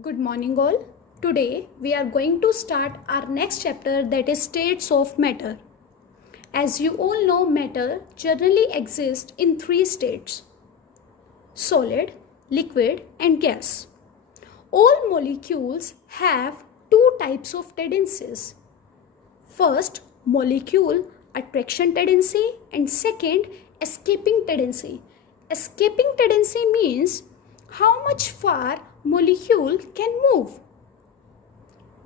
Good morning all. Today we are going to start our next chapter, that is states of matter. As you all know, matter generally exists in three states: solid, liquid and gas. All molecules have two types of tendencies. First, molecule attraction tendency, and second, escaping tendency. Escaping tendency means how much far molecule can move.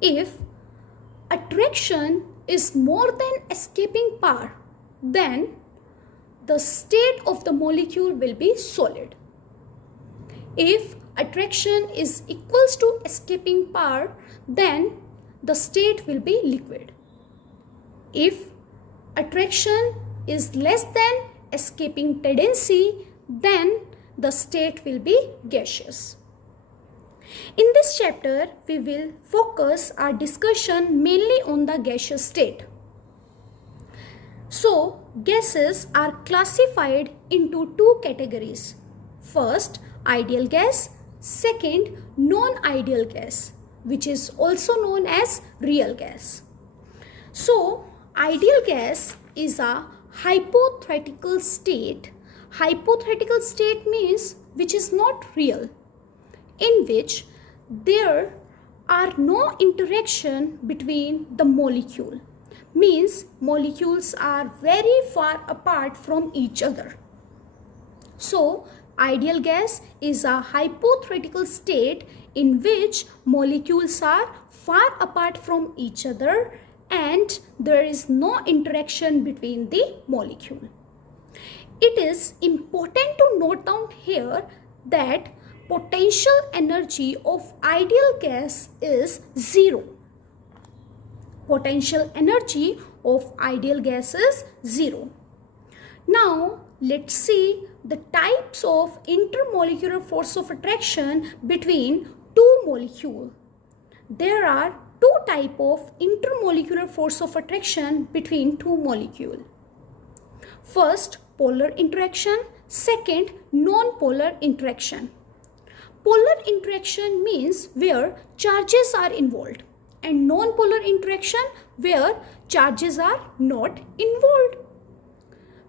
If attraction is more than escaping power, then the state of the molecule will be solid. If attraction is equals to escaping power, then the state will be liquid. If attraction is less than escaping tendency, then the state will be gaseous. In this chapter, we will focus our discussion mainly on the gaseous state. So, gases are classified into two categories. First, ideal gas. Second, non-ideal gas, which is also known as real gas. So, ideal gas is a hypothetical state. Hypothetical state means which is not real, in which there are no interaction between the molecule. Means molecules are very far apart from each other. So, ideal gas is a hypothetical state in which molecules are far apart from each other and there is no interaction between the molecule. It is important to note down here that potential energy of ideal gas is zero. Potential energy of ideal gas is zero. Now, let's see the types of intermolecular force of attraction between two molecules. There are two types of intermolecular force of attraction between two molecules. First, polar interaction. Second, non-polar interaction. Polar interaction means where charges are involved, and non-polar interaction where charges are not involved.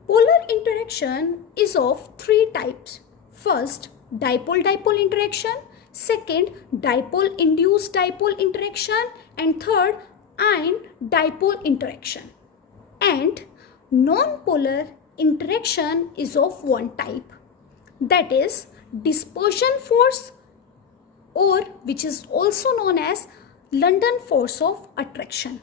Polar interaction is of three types. First, dipole-dipole interaction. Second, dipole-induced dipole interaction. And third, ion-dipole interaction. And non-polar interaction is of one type, that is dispersion force, or which is also known as London force of attraction.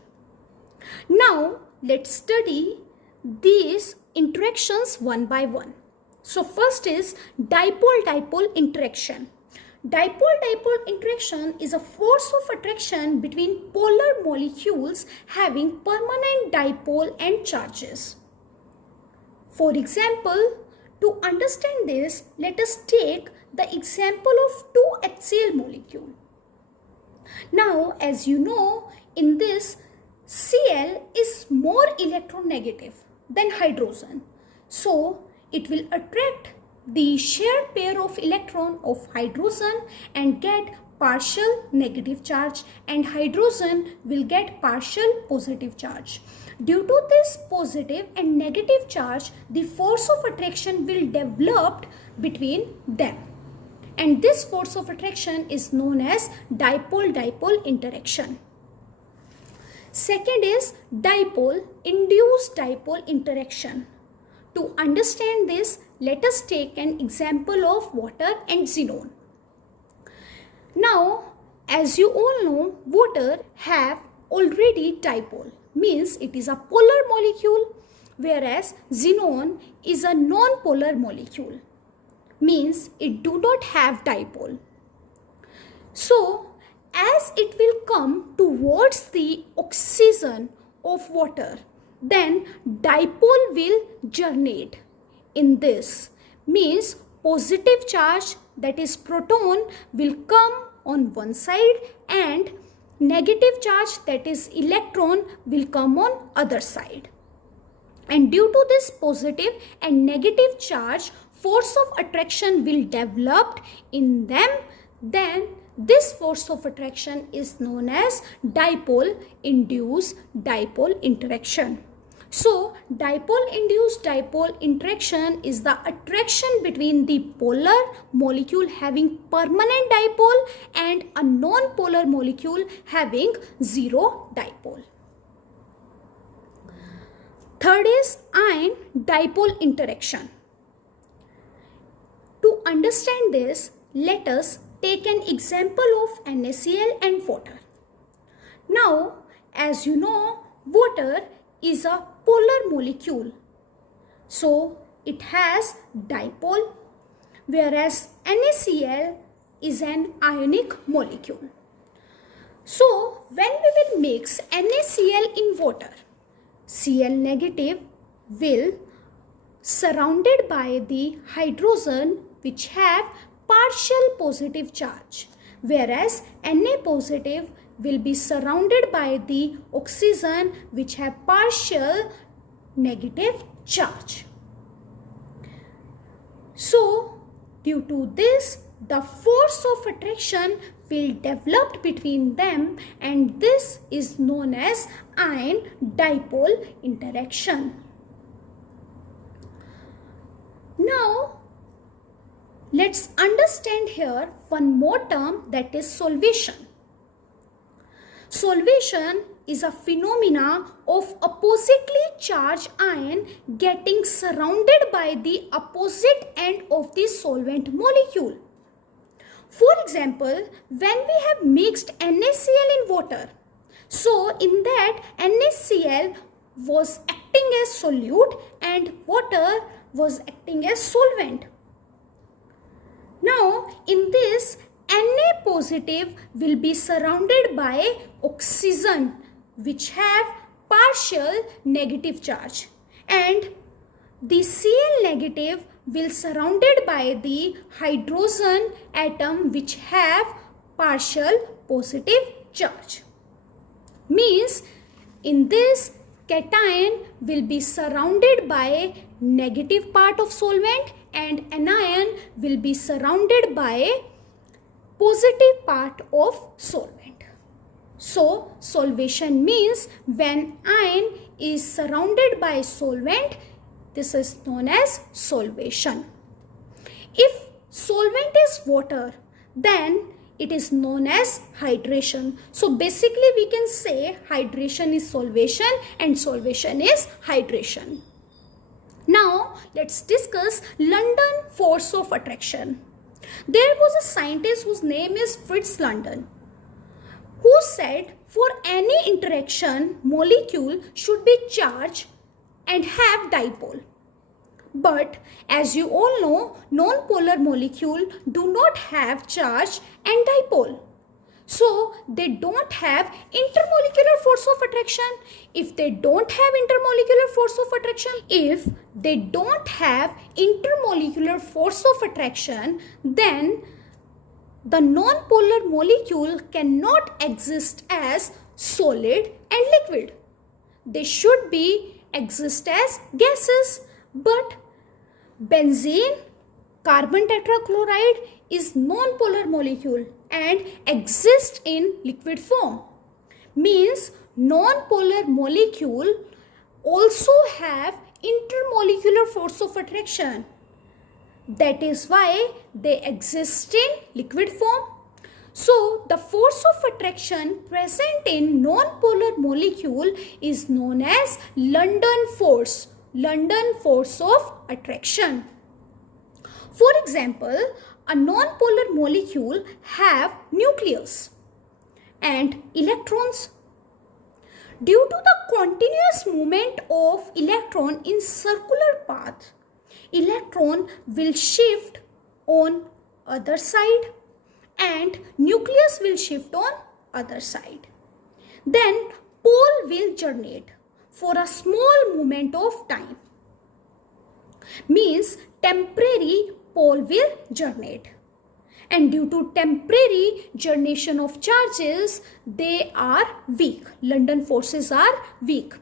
Now let's study these interactions one by one. So first is dipole-dipole interaction. Dipole-dipole interaction is a force of attraction between polar molecules having permanent dipole and charges. For example, to understand this, let us take the example of two HCl molecule. Now, as you know, in this, Cl is more electronegative than hydrogen. So, it will attract the shared pair of electron of hydrogen and get partial negative charge, and hydrogen will get partial positive charge. Due to this positive and negative charge, the force of attraction will develop between them. And this force of attraction is known as dipole-dipole interaction. Second is dipole-induced dipole interaction. To understand this, let us take an example of water and xenon. Now, as you all know, water have already dipole, means it is a polar molecule, whereas xenon is a non-polar molecule, means it do not have dipole. So, as it will come towards the oxygen of water, then dipole will generate in this, means positive charge, that is proton, will come on one side and negative charge, that is electron, will come on other side. And due to this positive and negative charge, force of attraction will develop in them, then This force of attraction is known as dipole-induced dipole interaction. So, dipole-induced dipole interaction is the attraction between the polar molecule having permanent dipole and a non-polar molecule having zero dipole. Third is ion dipole interaction. To understand this, let us take an example of NaCl and water. Now, as you know, water is a polar molecule. So, it has dipole, whereas NaCl is an ionic molecule. So, when we will mix NaCl in water, Cl negative will surrounded by the hydrogen which have partial positive charge, whereas Na positive will be surrounded by the oxygen which have partial negative charge. So, due to this, the force of attraction will develop between them, and this is known as ion dipole interaction. Now, let's understand here one more term, that is solvation. Solvation is a phenomena of oppositely charged ion getting surrounded by the opposite end of the solvent molecule. For example, when we have mixed NaCl in water, so in that NaCl was acting as solute and water was acting as solvent. Now, in this, Na positive will be surrounded by oxygen which have partial negative charge, and the Cl negative will surrounded by the hydrogen atom which have partial positive charge. Means in this, cation will be surrounded by negative part of solvent and anion will be surrounded by positive part of solvent. So, solvation means when ion is surrounded by solvent, this is known as solvation. If solvent is water, then it is known as hydration. So, basically we can say hydration is solvation and solvation is hydration. Now, let's discuss London force of attraction. There was a scientist whose name is Fritz London, who said for any interaction, molecule should be charged and have dipole. But as you all know, non-polar molecule do not have charge and dipole. So they don't have intermolecular force of attraction. If they don't have intermolecular force of attraction, then the non-polar molecule cannot exist as solid and liquid. They should be exist as gases. But benzene, carbon tetrachloride is non-polar molecule and exists in liquid form. Means non-polar molecule also have intermolecular force of attraction. That is why they exist in liquid form. So, the force of attraction present in non-polar molecule is known as London force of attraction. For example, a non-polar molecule have nucleus and electrons. Due to the continuous movement of electron in circular path, electron will shift on other side and nucleus will shift on other side. Then pole will generate for a small moment of time. Means temporary pole will generate. And due to temporary generation of charges, they are weak. London forces are weak.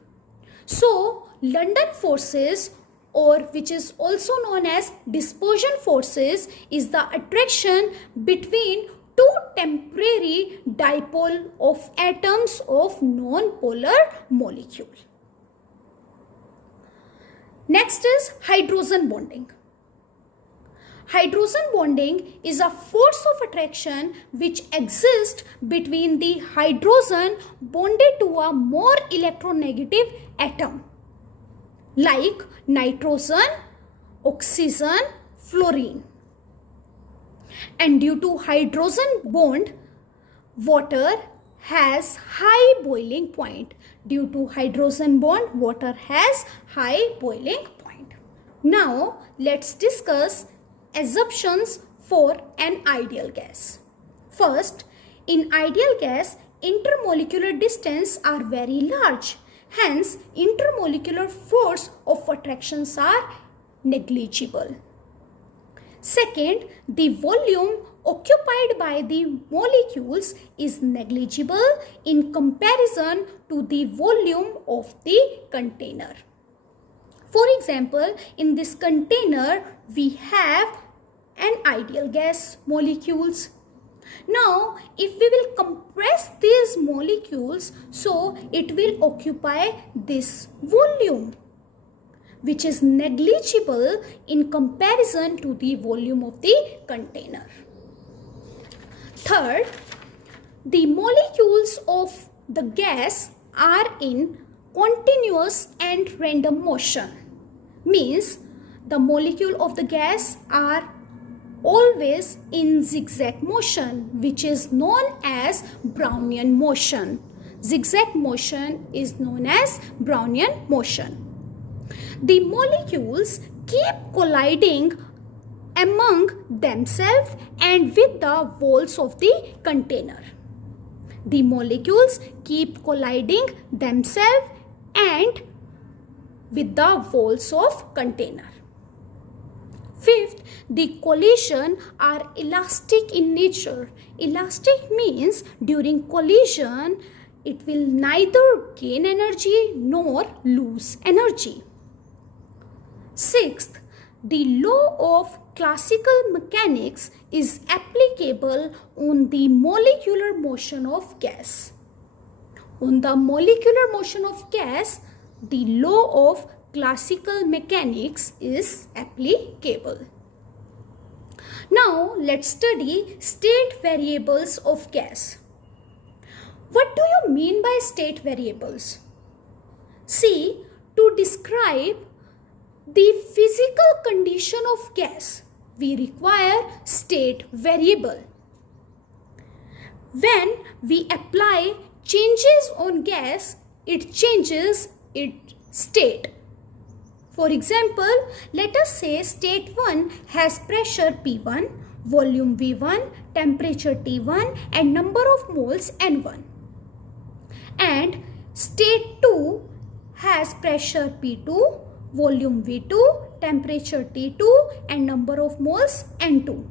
So, London forces, or which is also known as dispersion forces, is the attraction between two temporary dipole of atoms of non-polar molecule. Next is hydrogen bonding. Hydrogen bonding is a force of attraction which exists between the hydrogen bonded to a more electronegative atom like nitrogen, oxygen, fluorine. And due to hydrogen bond, water has high boiling point. Due to hydrogen bond, water has high boiling point. Now let's discuss assumptions for an ideal gas. First, in ideal gas, intermolecular distance are very large. Hence, intermolecular force of attractions are negligible. Second, the volume occupied by the molecules is negligible in comparison to the volume of the container. For example, in this container, we have an ideal gas molecules. Now, if we will compress these molecules, so it will occupy this volume, which is negligible in comparison to the volume of the container. Third, the molecules of the gas are in continuous and random motion. Means the molecule of the gas are always in zigzag motion, which is known as Brownian motion. Zigzag motion is known as Brownian motion. The molecules keep colliding among themselves and with the walls of the container. The molecules keep colliding themselves and with the walls of container. Fifth, the collision are elastic in nature. Elastic means during collision, it will neither gain energy nor lose energy. Sixth, the law of classical mechanics is applicable on the molecular motion of gas. On the molecular motion of gas, the law of classical mechanics is applicable. Now, let's study state variables of gas. What do you mean by state variables? See, to describe the physical condition of gas, we require state variable. When we apply changes on gas, it changes its state. For example, let us say state 1 has pressure P1, volume V1, temperature T1 and number of moles N1. And state 2 has pressure P2, volume V2, temperature T2 and number of moles N2.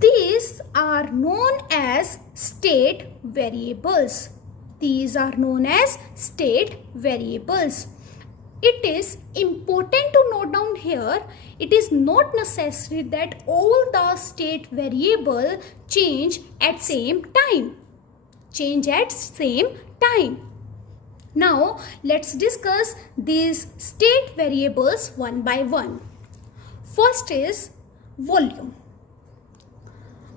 These are known as state variables. These are known as state variables. It is important to note down here, it is not necessary that all the state variable change at same time. Now, let's discuss these state variables one by one. First is volume.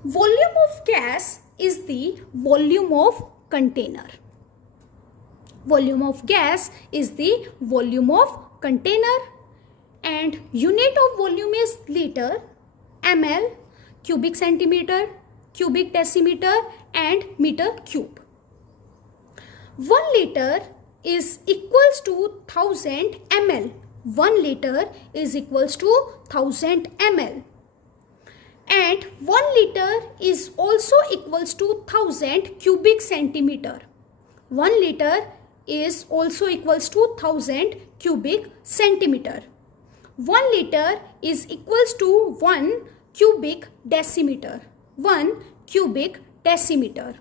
Volume of gas is the volume of container. Volume of gas is the volume of container and unit of volume is liter, ml, cubic centimeter, cubic decimeter and meter cube. 1 liter is equals to 1000 ml. 1 liter is equals to 1000 ml. And 1 liter is also equals to 1000 cubic centimeter. 1 liter is also equals to 1000 cubic centimeter. 1 liter is equals to 1 cubic decimeter. 1 cubic decimeter.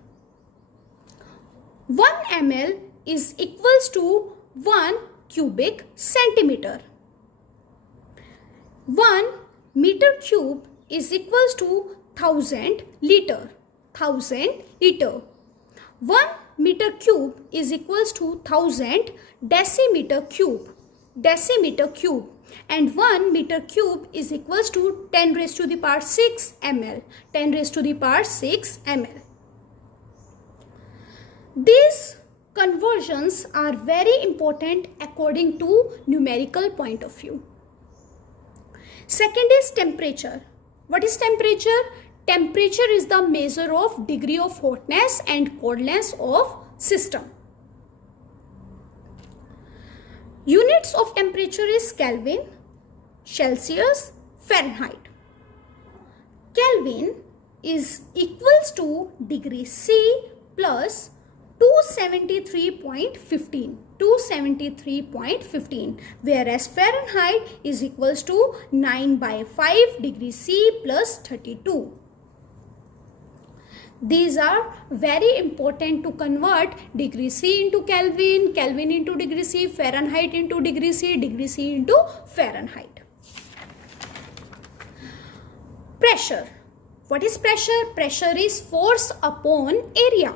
1 ml is equals to 1 cubic centimeter. 1 meter cube is equals to 1000 liter. 1000 liter. 1 meter cube is equals to 1000 decimeter cube. Decimeter cube. And 1 meter cube is equals to 10 raised to the power 6 ml. 10 raised to the power 6 ml. These conversions are very important according to numerical point of view. Second is temperature. What is temperature? Temperature is the measure of degree of hotness and coldness of system. Units of temperature is Kelvin, Celsius, Fahrenheit. Kelvin is equals to degree C plus 273.15. 273.15, whereas Fahrenheit is equals to 9 by 5 degree C plus 32. These are very important to convert degree C into Kelvin, Kelvin into degree C, Fahrenheit into degree C into Fahrenheit. Pressure. What is pressure? Pressure is force upon area.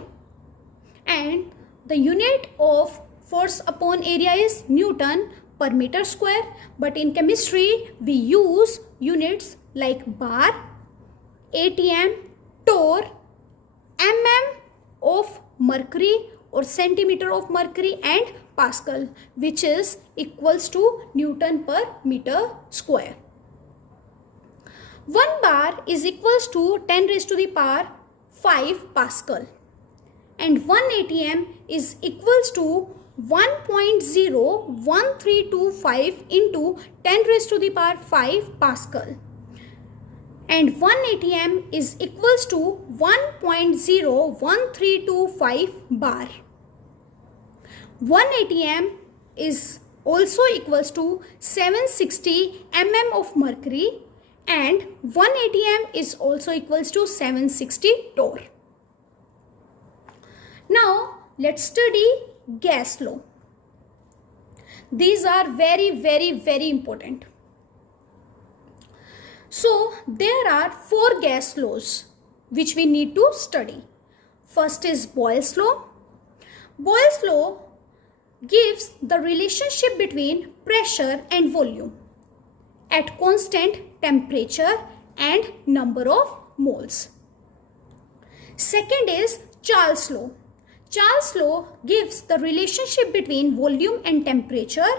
And the unit of force upon area is Newton per meter square. But in chemistry, we use units like bar, atm, torr, mm of mercury or centimeter of mercury and Pascal, which is equals to Newton per meter square. 1 bar is equals to 10 raised to the power 5 Pascal. And 1 atm is equals to 1.01325 into 10 raised to the power 5 Pascal. And 1 atm is equals to 1.01325 bar. 1 atm is also equals to 760 mm of mercury, and 1 atm is also equals to 760 torr. Now let's study gas law. These are very important. So there are 4 gas laws which we need to study. First is Boyle's law. Boyle's law gives the relationship between pressure and volume at constant temperature and number of moles. Second is Charles' law. Charles' law gives the relationship between volume and temperature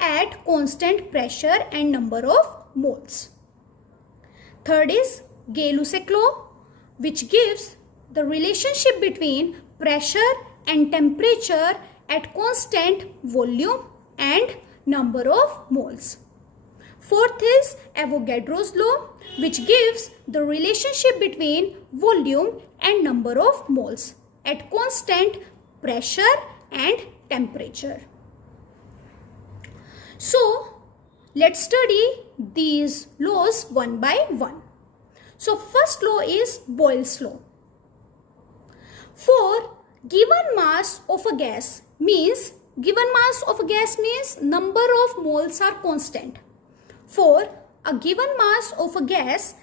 at constant pressure and number of moles. Third is Gay-Lussac law, which gives the relationship between pressure and temperature at constant volume and number of moles. Fourth is Avogadro's law, which gives the relationship between volume and number of moles at constant pressure and temperature. So let's study these laws one by one. So first law is Boyle's law. For given mass of a gas means number of moles are constant. For a given mass of a gas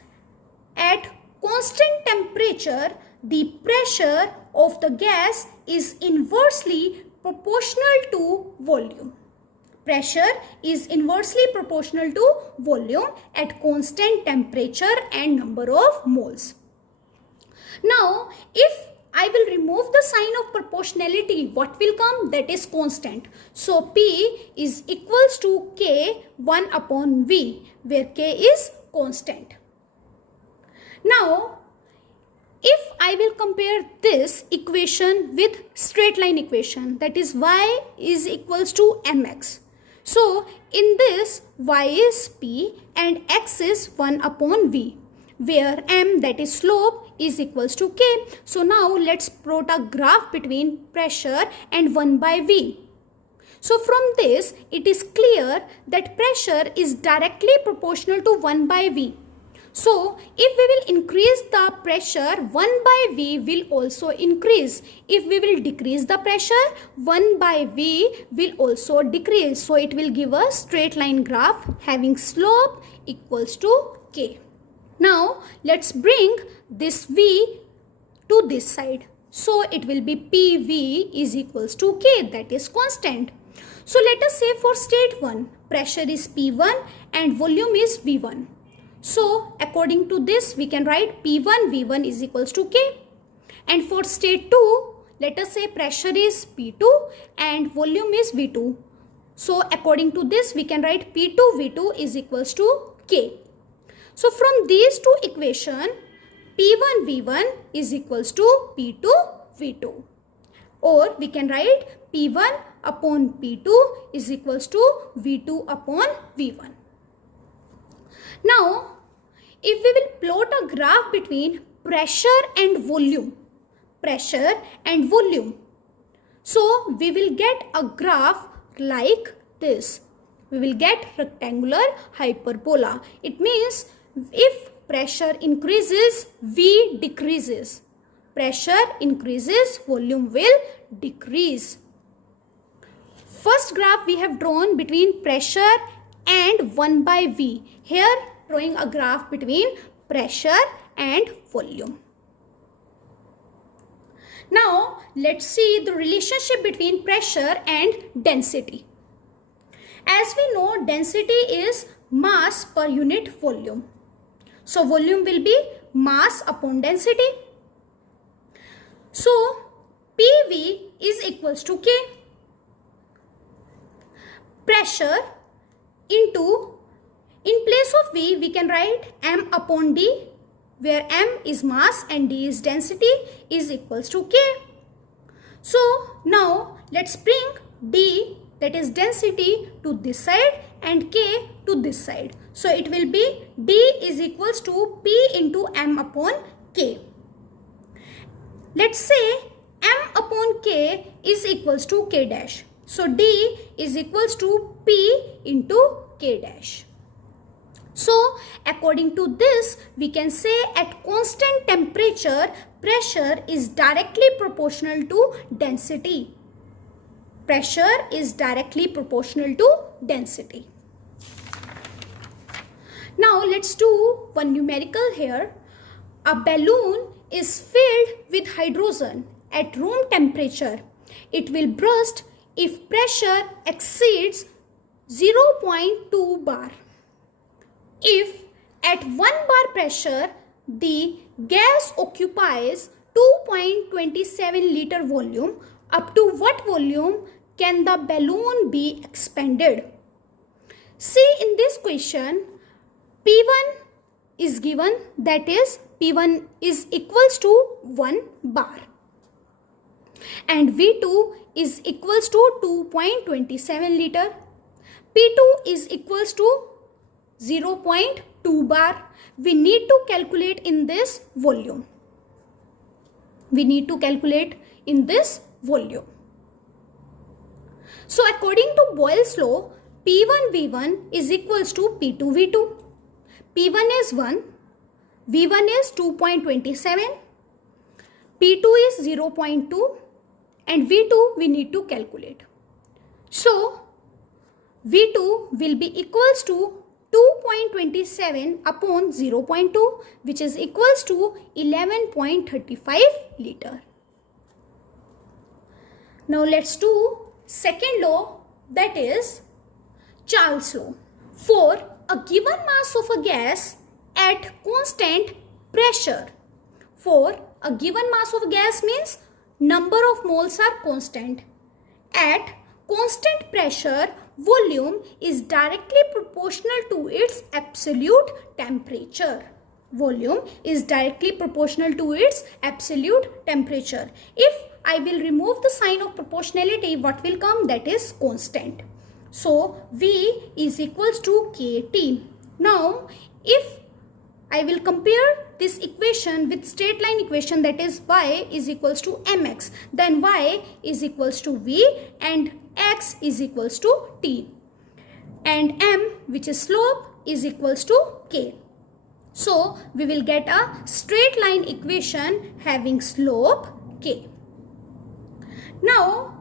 at constant temperature, the pressure of the gas is inversely proportional to volume. Pressure is inversely proportional to volume at constant temperature and number of moles. Now, if I will remove the sign of proportionality, what will come? That is constant. So, P is equals to K 1 upon V, where K is constant. Now, if I will compare this equation with straight line equation, that is y is equals to mx. So in this y is p and x is 1 upon v, where m, that is slope, is equals to k. So now let's plot a graph between pressure and 1 by v. So from this it is clear that pressure is directly proportional to 1 by v. So if we will increase the pressure, 1 by V will also increase. If we will decrease the pressure, 1 by V will also decrease. So it will give a straight line graph having slope equals to K. Now let's bring this V to this side. So it will be PV is equals to K, that is constant. So let us say for state 1, pressure is P1 and volume is V1. So according to this, we can write P1 V1 is equals to K. And for state 2, let us say pressure is P2 and volume is V2. So according to this, we can write P2 V2 is equals to K. So from these two equations, P1 V1 is equals to P2 V2. Or we can write P1 upon P2 is equals to V2 upon V1. Now, if we will plot a graph between pressure and volume, so we will get a graph like this. We will get rectangular hyperbola. It means if pressure increases, V decreases. Pressure increases, volume will decrease. First graph we have drawn between pressure and 1 by V. Here drawing a graph between pressure and volume. Now let's see the relationship between pressure and density. As we know, density is mass per unit volume. So volume will be mass upon density. So PV is equals to K. Pressure into, in place of V, we can write M upon D, where M is mass and D is density, is equals to K. So now let's bring D, that is density, to this side and K to this side. So it will be D is equals to P into M upon K. Let's say M upon K is equals to K dash. So D is equals to P into K dash. So according to this, we can say at constant temperature, pressure is directly proportional to density. Pressure is directly proportional to density. Now let's do one numerical here. A balloon is filled with hydrogen at room temperature. It will burst if pressure exceeds 0.2 bar. If at 1 bar pressure, the gas occupies 2.27 liter volume, up to what volume can the balloon be expanded? See, in this question, P1 is given, that is P1 is equals to 1 bar and V2 is equals to 2.27 liter. P2 is equals to 0.2 bar. We need to calculate in this volume. So according to Boyle's law, P1 V1 is equals to P2 V2. P1 is 1, V1 is 2.27, P2 is 0.2 and V2 we need to calculate. So V2 will be equals to 2.27 upon 0.2, which is equals to 11.35 liter. Now let's do second law, that is Charles' law. For a given mass of a gas at constant pressure, for a given mass of a gas means number of moles are constant. At constant pressure, volume is directly proportional to its absolute temperature. Volume is directly proportional to its absolute temperature. If I will remove the sign of proportionality, what will come? That is constant. So V is equals to KT. Now if I will compare this equation with straight line equation, that is y is equals to mx, then y is equals to v and x is equals to t, and m, which is slope, is equals to k. So we will get a straight line equation having slope k. Now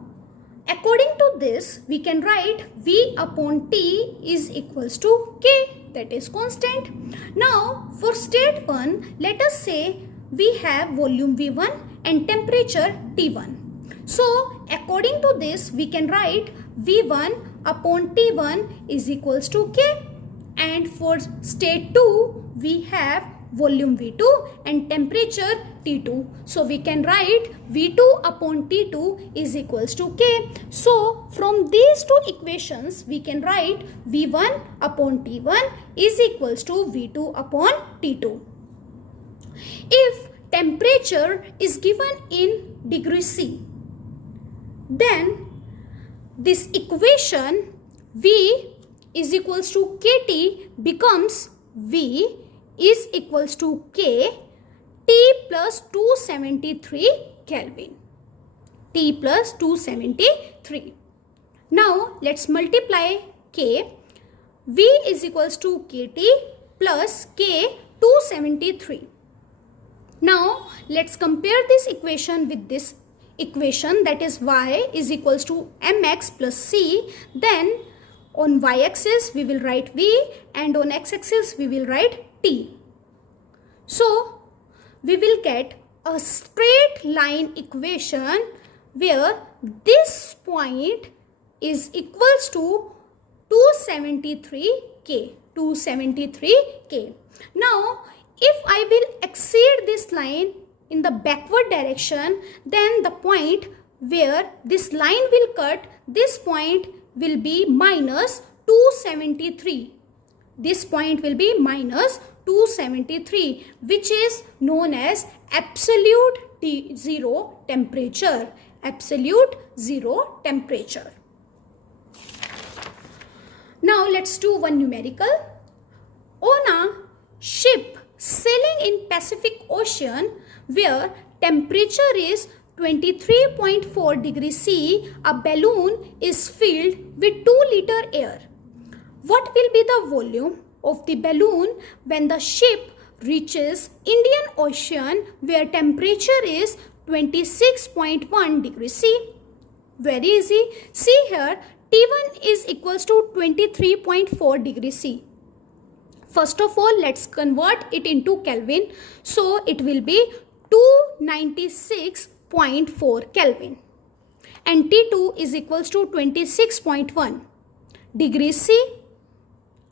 according to this, we can write v upon t is equals to k. that is constant. Now for state 1, let us say we have volume V1 and temperature T1. So according to this, we can write V1 upon T1 is equals to K. And for state 2, we have volume V2 and temperature T2. So we can write V2 upon T2 is equals to K. So from these two equations, we can write V1 upon T1 is equals to V2 upon T2. If temperature is given in degree C, then this equation V is equals to KT becomes V is equals to K T plus 273 Kelvin. T plus 273. Now let's multiply K. V is equals to KT plus K 273. Now let's compare this equation with this equation, that is y is equals to mx plus c. Then on y-axis we will write v and on x-axis we will write t. So we will get a straight line equation where this point is equals to 273K. 273K. Now if I will exceed this line in the backward direction, then the point where this line will cut, this point will be minus 273. This point will be minus 273, which is known as absolute zero temperature. Absolute zero temperature. Now let's do one numerical. On a ship sailing in Pacific Ocean where temperature is 23.4 degrees C, a balloon is filled with 2 liter air. What will be the volume of the balloon when the ship reaches Indian Ocean where temperature is 26.1 degrees C? Very easy. See here, T1 is equals to 23.4 degrees C. First of all, let's convert it into Kelvin. So it will be 296.4 Kelvin. And T2 is equals to 26.1 degrees C.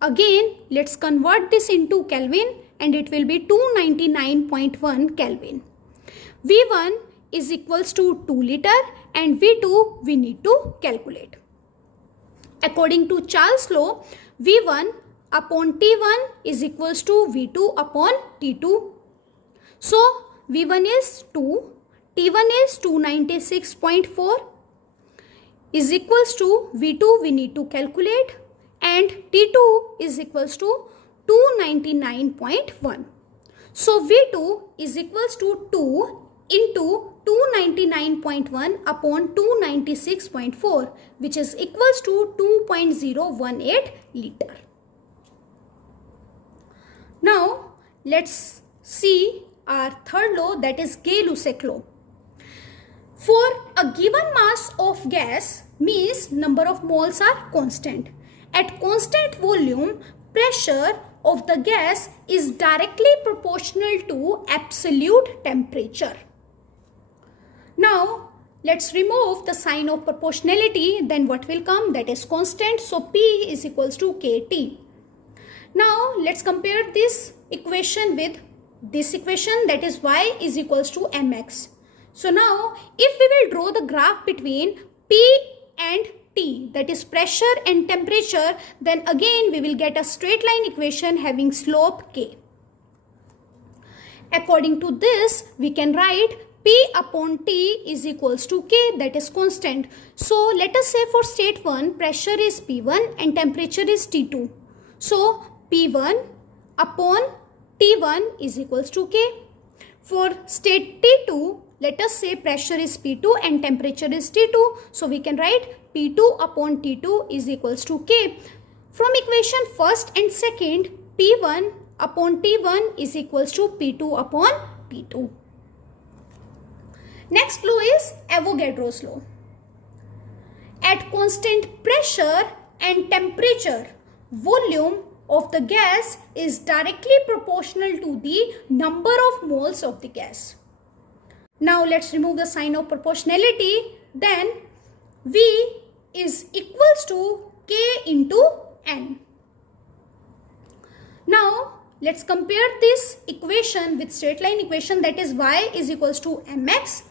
Again, let's convert this into Kelvin and it will be 299.1 Kelvin. V1 is equals to 2 liter and V2 we need to calculate. According to Charles' law, V1 upon T1 is equals to V2 upon T2. So V1 is 2, T1 is 296.4 is equals to V2 we need to calculate, and T2 is equals to 299.1. So V2 is equals to 2 into 299.1 upon 296.4, which is equals to 2.018 liter. Now let's see our third law, that is Gay-Lussac law. For a given mass of gas, means number of moles are constant. At constant volume, pressure of the gas is directly proportional to absolute temperature. Now let's remove the sign of proportionality, then what will come? That is constant. So P is equals to KT. Now let's compare this equation with this equation, that is y is equals to mx. So now if we will draw the graph between P and T, that is pressure and temperature, then again we will get a straight line equation having slope K. According to this, we can write P upon T is equals to K, that is constant. So let us say for state 1, pressure is P1 and temperature is T2. So P1 upon T1 is equals to K. For state T2, let us say pressure is P2 and temperature is T2. So we can write P2 upon T2 is equals to K. From equation first and second, P1 upon T1 is equals to P2 upon T2. Next law is Avogadro's law. At constant pressure and temperature, volume of the gas is directly proportional to the number of moles of the gas. Now let's remove the sign of proportionality. Then V is equals to K into N. Now let's compare this equation with straight line equation, that is Y is equals to mx.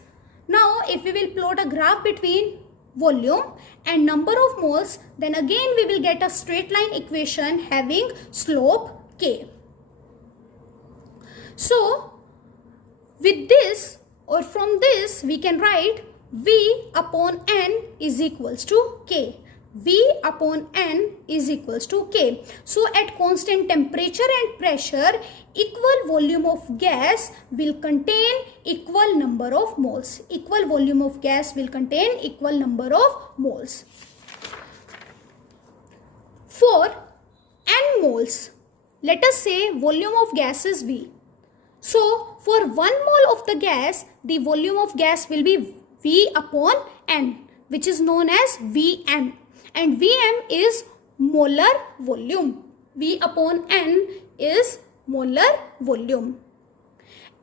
Now if we will plot a graph between volume and number of moles, then again we will get a straight line equation having slope K. So with this or from this we can write V upon N is equals to K. V upon N is equals to K. So at constant temperature and pressure, equal volume of gas will contain equal number of moles. Equal volume of gas will contain equal number of moles. For N moles, let us say volume of gas is V. So for 1 mole of the gas, the volume of gas will be V upon N, which is known as Vm. And Vm is molar volume. V upon N is molar volume.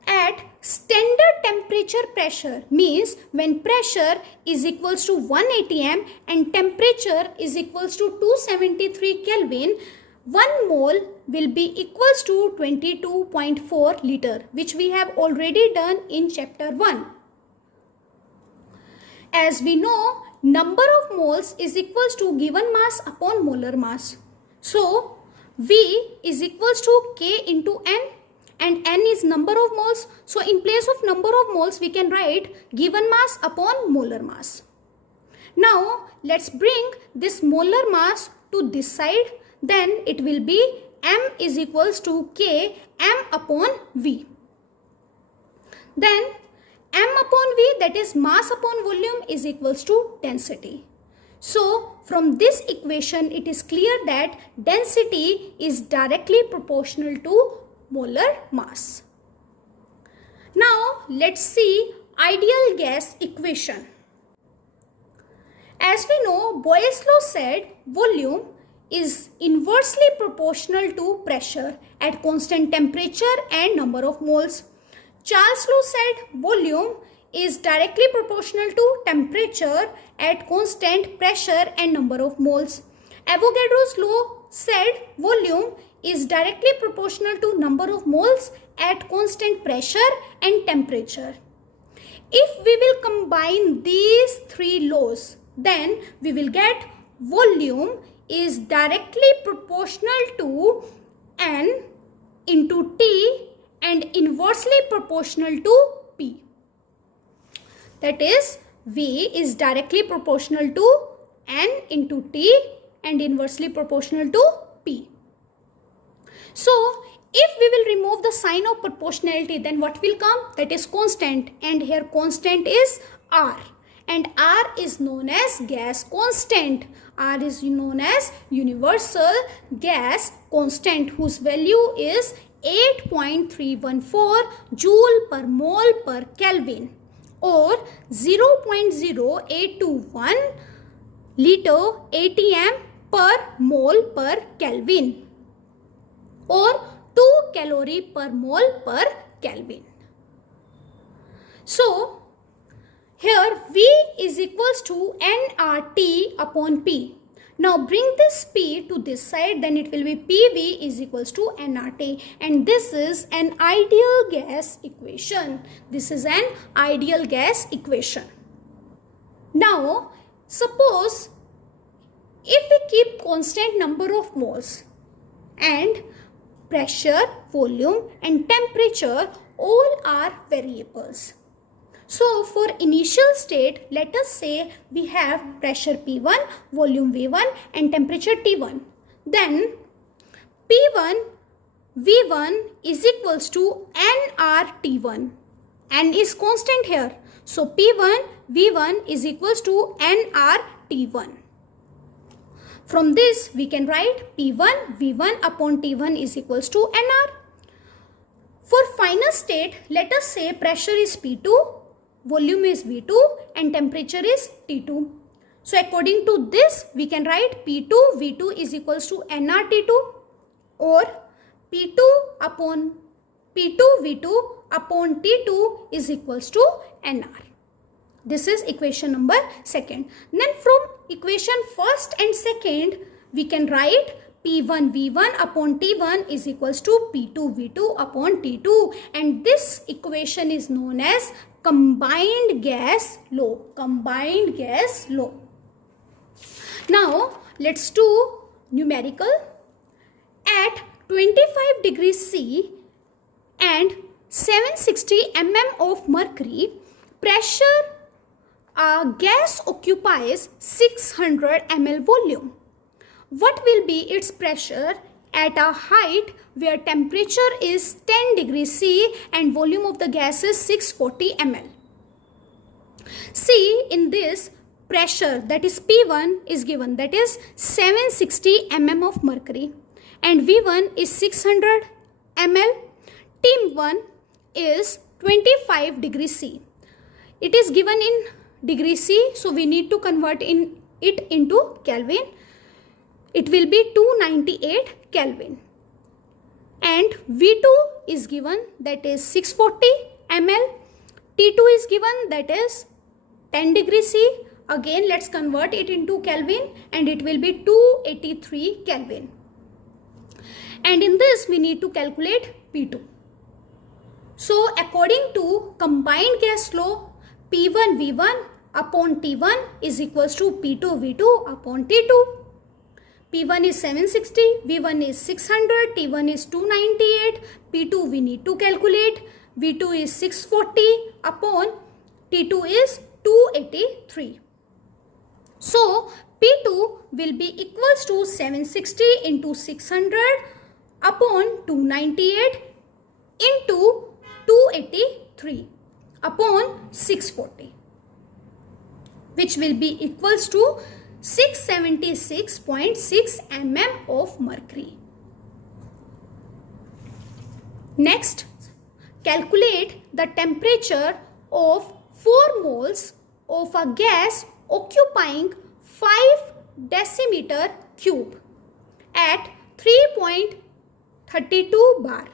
At standard temperature pressure, means when pressure is equals to 1 atm and temperature is equals to 273 Kelvin, 1 mole will be equals to 22.4 liter, which we have already done in chapter 1. As we know, number of moles is equals to given mass upon molar mass. So V is equals to K into N, and N is number of moles. So in place of number of moles we can write given mass upon molar mass. Now let's bring this molar mass to this side. Then it will be M is equals to K M upon V. Then M upon V, that is mass upon volume, is equals to density. So from this equation it is clear that density is directly proportional to molar mass. Now let's see ideal gas equation. As we know, Boyle's law said volume is inversely proportional to pressure at constant temperature and number of moles. Charles' law said volume is directly proportional to temperature at constant pressure and number of moles. Avogadro's law said volume is directly proportional to number of moles at constant pressure and temperature. If we will combine these three laws, then we will get volume is directly proportional to N into T and inversely proportional to P. That is, V is directly proportional to N into T and inversely proportional to P. So if we will remove the sign of proportionality, then what will come? That is constant, and here constant is R, and R is known as gas constant. R is known as universal gas constant, whose value is 8.314 joule per mole per Kelvin, or 0.0821 liter atm per mole per Kelvin, or 2 calorie per mole per Kelvin. So here V is equals to nRT upon P. Now bring this P to this side, then it will be PV is equals to nRT, and this is an ideal gas equation. This is an ideal gas equation. Now suppose if we keep constant number of moles and pressure, volume and temperature all are variables. So for initial state, let us say we have pressure P1, volume V1 and temperature T1. Then P1 V1 is equals to nRT1. N is constant here. So P1 V1 is equals to nRT1. From this we can write P1 V1 upon T1 is equals to nR. For final state, let us say pressure is P2, volume is V2 and temperature is T2. So according to this we can write P2 V2 is equals to nRT2. or P2 upon P2 V2 upon T2 is equals to NR. This is equation number second. Then from equation first and second, we can write P1 V1 upon T1 is equals to P2 V2 upon T2, and this equation is known as combined gas law. Combined gas law. Now let's do numerical. At 25 degrees C and 760 mm of mercury, pressure gas occupies 600 ml volume. What will be its pressure at a height where temperature is 10 degrees C and volume of the gas is 640 ml? See, in this pressure, that is P1 is given, that is 760 mm of mercury, and V1 is 600 ml. T1 is 25 degrees C. It is given in degree C, so we need to convert it into Kelvin. It will be 298 Kelvin. And V2 is given, that is 640 ml. T2 is given, that is 10 degrees C. Again, let's convert it into Kelvin, and it will be 283 Kelvin. And in this, we need to calculate P2. So, according to combined gas law, P1 V1 upon T1 is equals to P2 V2 upon T2. P1 is 760, V1 is 600, T1 is 298, P2 we need to calculate, V2 is 640 upon T2 is 283. So, P2 will be equals to 760 into 600 upon 298 into 283 upon 640, which will be equals to 676.6 mm of mercury. Next, calculate the temperature of 4 moles of a gas occupying 5 decimeter cube at 3.32 bar.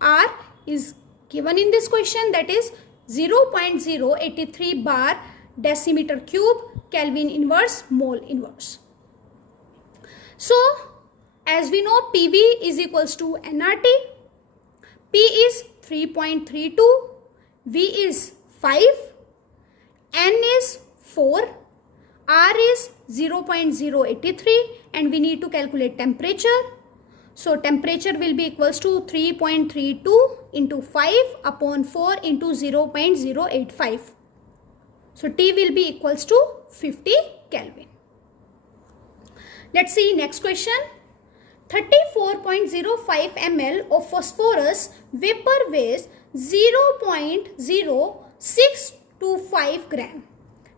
R is given in this question, that is 0.083 bar decimeter cube Kelvin inverse mole inverse. So as we know, PV is equals to nRT. P is 3.32, V is 5, N is 4, R is 0.083, and we need to calculate temperature. So temperature will be equals to 3.32 into 5 upon 4 into 0.085. So T will be equals to 50 Kelvin. Let's see next question. 34.05 ml of phosphorus vapor weighs 0.0625 gram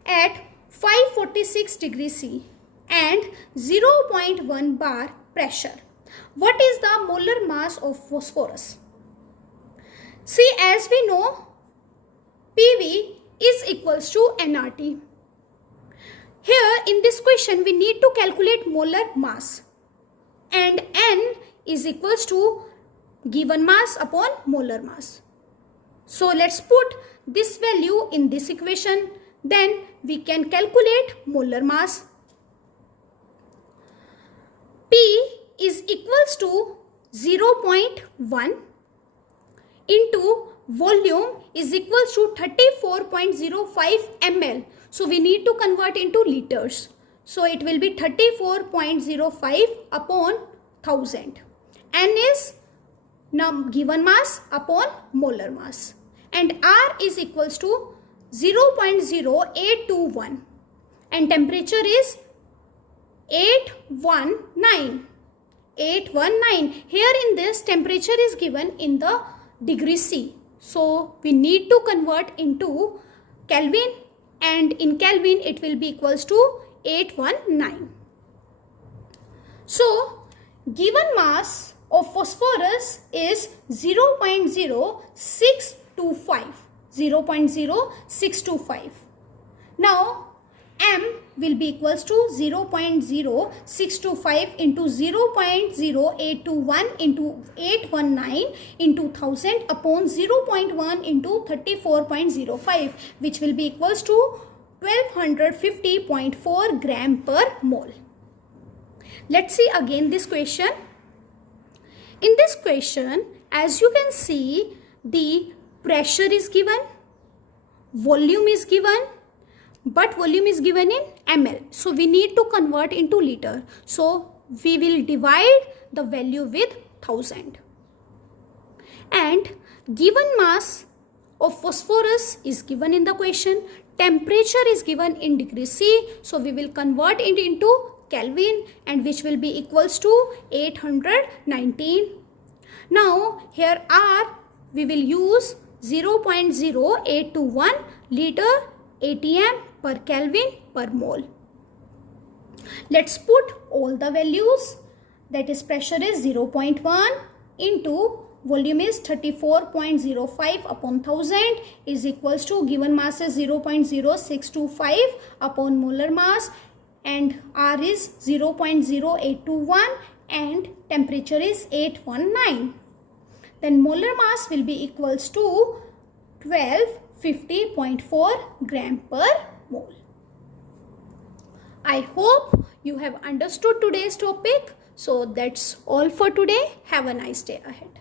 at 546 degrees C and 0.1 bar pressure. What is the molar mass of phosphorus? See, as we know, PV is equals to nRT. Here in this question, we need to calculate molar mass, and N is equals to given mass upon molar mass. So let's put this value in this equation, then we can calculate molar mass. P is equals to 0.1 into volume is equals to 34.05 ml. So we need to convert into liters. So it will be 34.05 upon 1000. N is given mass upon molar mass. And R is equals to 0.0821. And temperature is 819. 819. Here in this, temperature is given in the degree C. So we need to convert into Kelvin, and in Kelvin it will be equals to 819. So given mass of phosphorus is 0.0625. 0.0625. Now m will be equals to 0.0625 into 0.0821 into 819 into 1000 upon 0.1 into 34.05, which will be equals to 1250.4 gram per mole. Let's see again this question. In this question, as you can see, the pressure is given, volume is given, but volume is given in ml. So we need to convert into liter. So we will divide the value with 1000. And given mass of phosphorus is given in the question. Temperature is given in degree C. So we will convert it into Kelvin, and which will be equals to 819. Now here R we will use 0.0821 liter atm per Kelvin per mole. Let's put all the values. That is, pressure is 0.1 into volume is 34.05 upon 1000 is equals to given mass is 0.0625 upon molar mass, and R is 0.0821 and temperature is 819. Then molar mass will be equals to 1250.4 gram per mole. I hope you have understood today's topic. So that's all for today. Have a nice day ahead.